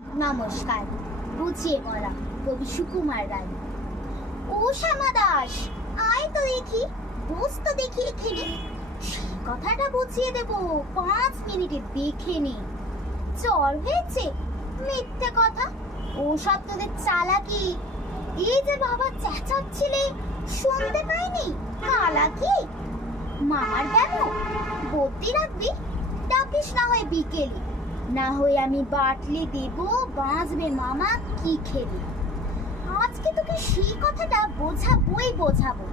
নমস্কার বুঝিয়ে বলা কবি সুকুমার রায়। ও শ্যামা দাস, আয় তো দেখি বস তো দেখি এখানে। কথাটা বুঝিয়ে দেব, পাঁচ মিনিটে দেখে নে। জ্বর হয়েছে, মিথ্যে কথা। ও সব তোদের চালাকি। এই যে বাবা চেঁচাচ্ছিলে, শুনতে পাইনি, কালাকি? মামার কেন বদ্যি রাখবি ডাকিস না হয় বিকেলে। না হয় আমি বাটলি দেব, বাঁচবে মামা, কি খেলি? আজকে তোকে সেই কথাটা বোঝাবই বোঝাবো।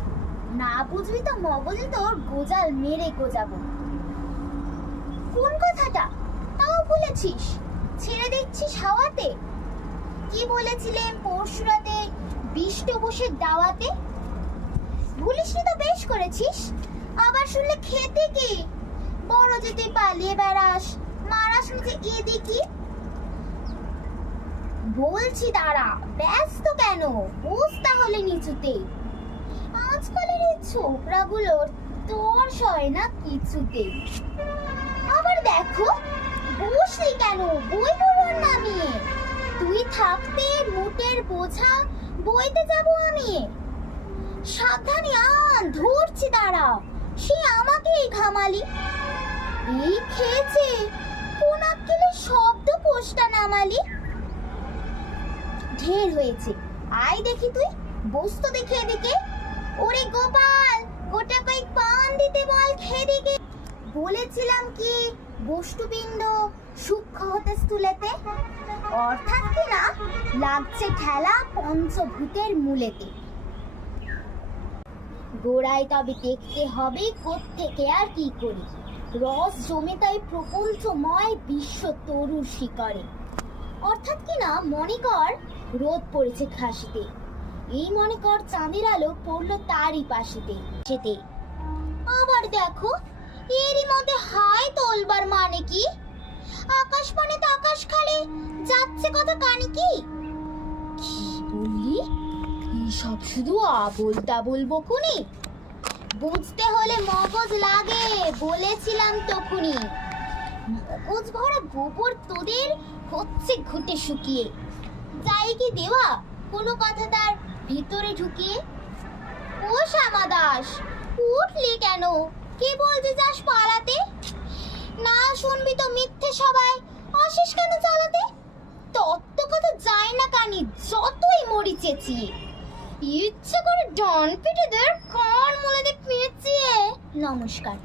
না বুঝবি তো মগজে তোর গোজাল মেরে গোজাবো। কোন কথাটা? তাও বলেছিস? ছেড়ে দিচ্ছিস হাওয়াতে? কি বলেছিলেন পরশুরাতে বিষ্ট বসে দাওয়াতে? ভুলিসনি তো বেশ করেছিস। আবার শুনলে খেতে কি? বড় যেতে পালিয়ে বেড়াস মারাস নিচে এদিকে বলছি দাঁড়া, ব্যস্ত কেন? বস তাহলে নিচুতে। আজকালের এই ছোকরাগুলোর তোর সয় না কিছুতে। আবার দেখো, বসলি কেন? বই পড়ুন নামিয়ে তুই থাকতে মোটের বোঝা, বইতে যাব আমি। সাবধানে আন, ধরছি দাঁড়া। সে আমাকেই ঘামালি। এই খেয়েছে। নামালি ঢের হয়েছে। আয় দেখি তুই। বসতো দেখে এদিকে। ওরে গোপাল, গোটা কয়েক পান দিতে বল খেদিকে। বলেছিলাম কি বষ্টুপিণ্ড সূক্ষ্ম হতে স্থূলেতে। অর্থাৎ কি না, লাগছে ঠেলা পঞ্চভূতের মূলেতে। গোড়ায় তবে দেখতে হবে থেকে আর কি করি। রস জমে তাই প্রপঞ্চময় বিশ্ব তরুর শিকারে অর্থাৎ কি না মনে রোদ পড়েছে খাসিতে। এই মনে কর চাঁদের আলো পড়ল তারই পাশেতে সেতে আবার দেখো, এরই মধ্যে হাই তোলবার মানে কি? আকাশ মানে তো আকাশ খালে যাচ্ছে কথা কানে কি? বললি সব শুধু আবল তাবল বকুনি? বুঝতে হলে মগজ লাগে, বলেছিলাম তখনই মগজ ভরা গোবর তোদের হচ্ছে ঘুটে শুকিয়ে। যাই কি দেওয়া? কোনো কথা তার ভিতরে ঢুকিয়ে? ও শ্যামা দাস, উঠলি কেন? কে বলছে যাস পালাতে? না শুনবি তো মিথ্যে সবাই। আসিস কেন চালাতে? তত্ত্ব কথা যায় না কানি, যতই মরি চেঁচিয়ে। ইচ্ছে করে ডন পিটেদের কান মুলেতে পেঁচিয়ে। নমস্কার।